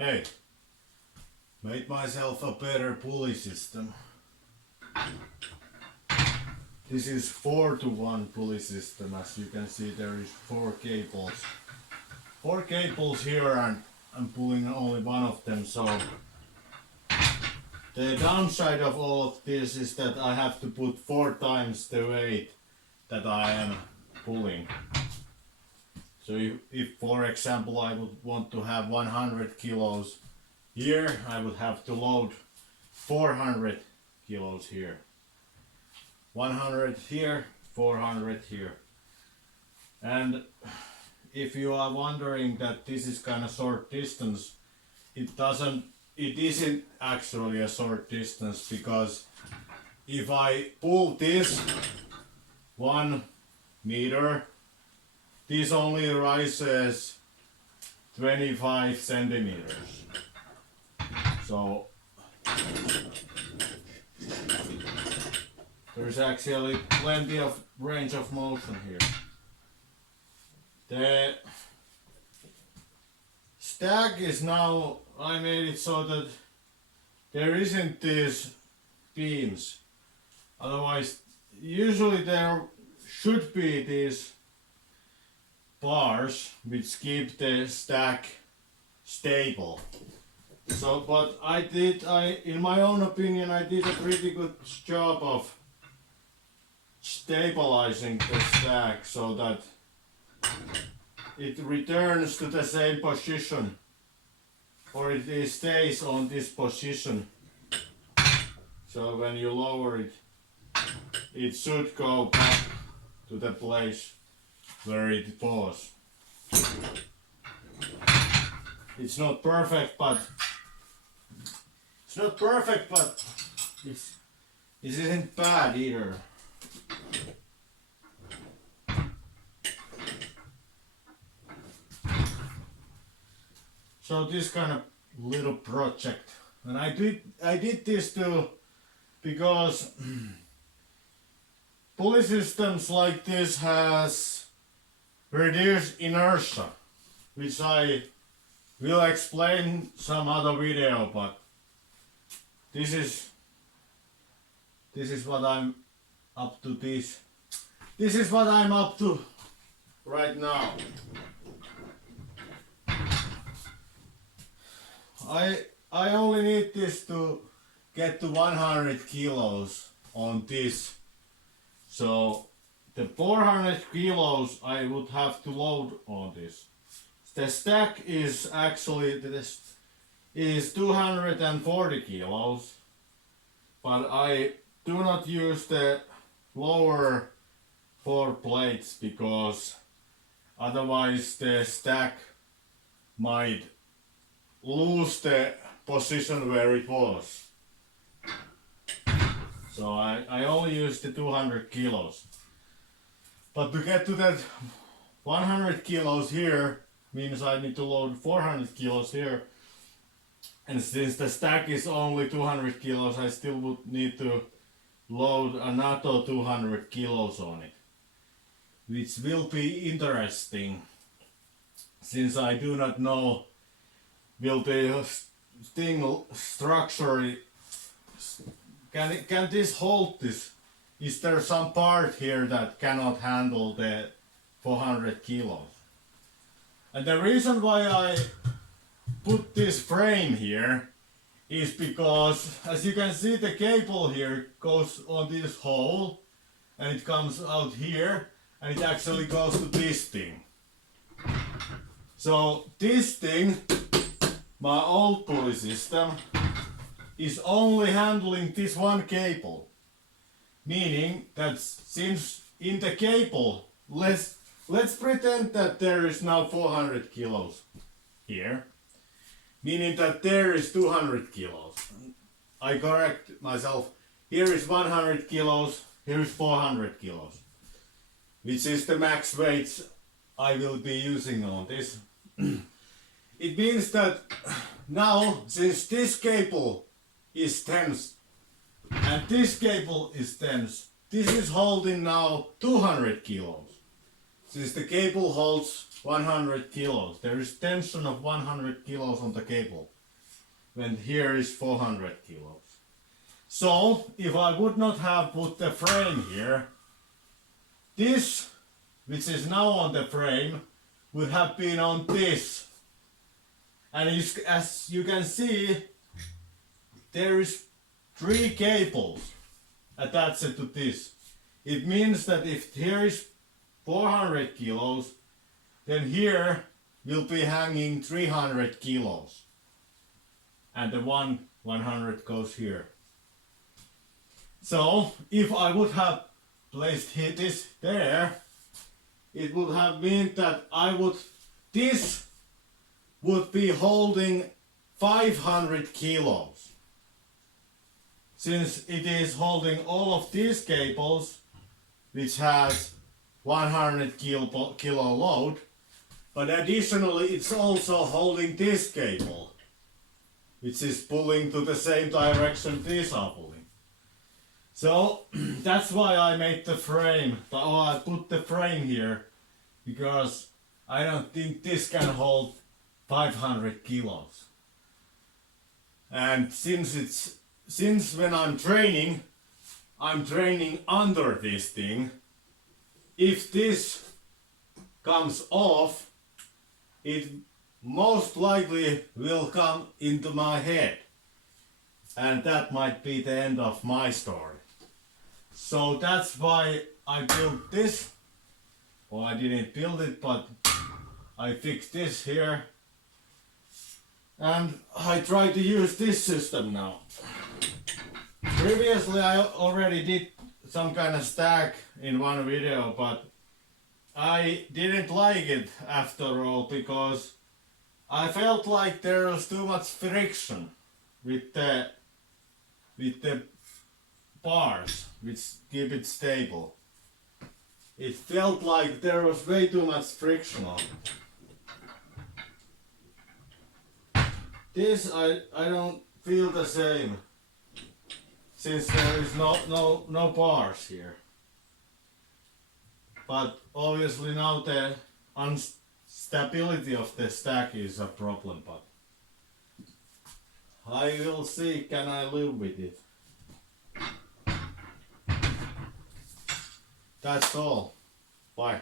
Hey, made myself a better pulley system. This is 4-to-1 pulley system. As you can see, there is 4 cables. 4 cables here, and I'm pulling only one of them. So the downside of all of this is that I have to put 4 times the weight that I am pulling. So if for example I would want to have 100 kilos here, I would have to load 400 kilos here. 100 here, 400 here. And if you are wondering that this is kind of short distance, it isn't actually a short distance, because if I pull this 1 meter, this only rises 25 centimeters. So there's actually plenty of range of motion here. The stack is now, I made it so that there isn't these beams. Otherwise, usually there should be these bars which keep the stack stable. So, but in my own opinion, I did a pretty good job of stabilizing the stack so that it returns to the same position, or it stays on this position. So when you lower it, it should go back to the place where it was. It's not perfect, but it isn't bad either. So this kind of little project, and I did this too because pulley systems like this has reduced inertia, which I will explain some other video, but this is what I'm up to. This is what I'm up to right now. I only need this to get to 100 kilos on this. So the 400 kilos I would have to load on this. The stack is actually 240 kilos, but I do not use the lower 4 plates because otherwise the stack might lose the position where it was. So I only use the 200 kilos. But to get to that 100 kilos here means I need to load 400 kilos here. And since the stack is only 200 kilos, I still would need to load another 200 kilos on it. Which will be interesting, since I do not know will the thing structure, can this hold this? Is there some part here that cannot handle the 400 kilos? And the reason why I put this frame here is because, as you can see, the cable here goes on this hole and it comes out here and it actually goes to this thing. So this thing, my old pulley system, is only handling this one cable. Meaning that since in the cable, let's pretend that there is now 400 kilos here. Meaning that there is 200 kilos. I correct myself. Here is 100 kilos, here is 400 kilos. Which is the max weights I will be using on this. It means that now, since this cable is tense and this cable is tense, this is holding now 200 kilos. since the cable holds 100 kilos, there is tension of 100 kilos on the cable, when here is 400 kilos. So, if I would not have put the frame here, this, which is now on the frame, would have been on this. And as you can see, there is 3 cables attached to this. It means that if here is 400 kilos, then here will be hanging 300 kilos. And the 100 goes here. So, if I would have placed this there, it would have meant that this would be holding 500 kilos. Since it is holding all of these cables, which has 100 kilo load, but additionally it's also holding this cable, which is pulling to the same direction these are pulling. So that's why I made the frame, or I put the frame here, because I don't think this can hold 500 kilos. And since when I'm training under this thing. If this comes off, it most likely will come into my head. And that might be the end of my story. So that's why I built this. Well, I didn't build it, but I fixed this here. And I try to use this system now. Previously I already did some kind of stack in one video, but I didn't like it after all, because I felt like there was too much friction with the bars which keep it stable. It felt like there was way too much friction on it. This I don't feel the same, since there is no bars here. But obviously now the instability of the stack is a problem, but I will see, can I live with it. That's all. Bye.